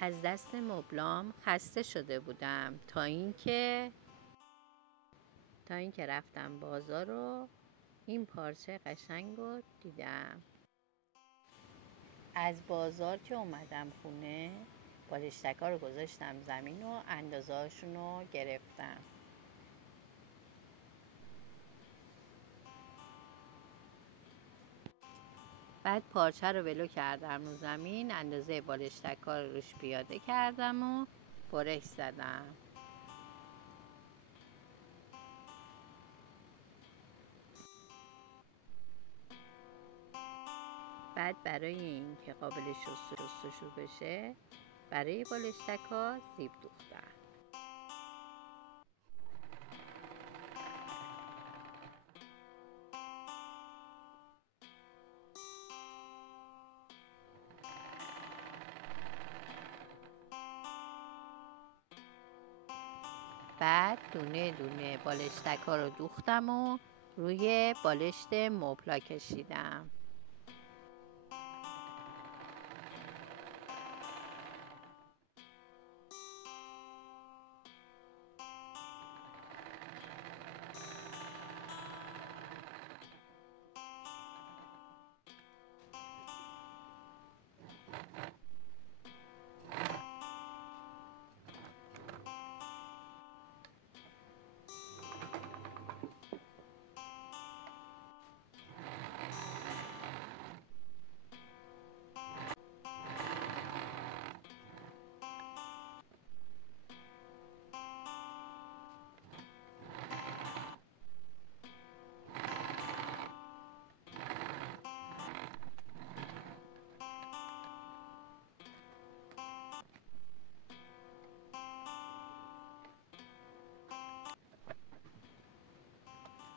از دست مبلام خسته شده بودم تا اینکه رفتم بازار و این پارچه قشنگ رو دیدم. از بازار که اومدم خونه بالشتک‌ها رو گذاشتم زمین و اندازه‌هاشون رو گرفتم. بعد پارچه رو ولو کردم رو زمین، اندازه بالشتک‌ها رو روش پیاده کردم و برش زدم. بعد برای این که قابل شستشو بشه برای بالشتک‌ها سیب دوختم. بعد دونه دونه بالشتک‌ها رو دوختم و روی بالشت مبلا کشیدم.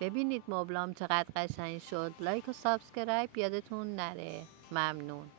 ببینید مبلام چقدر قشنگ شد. لایک و سابسکرایب یادتون نره. ممنون.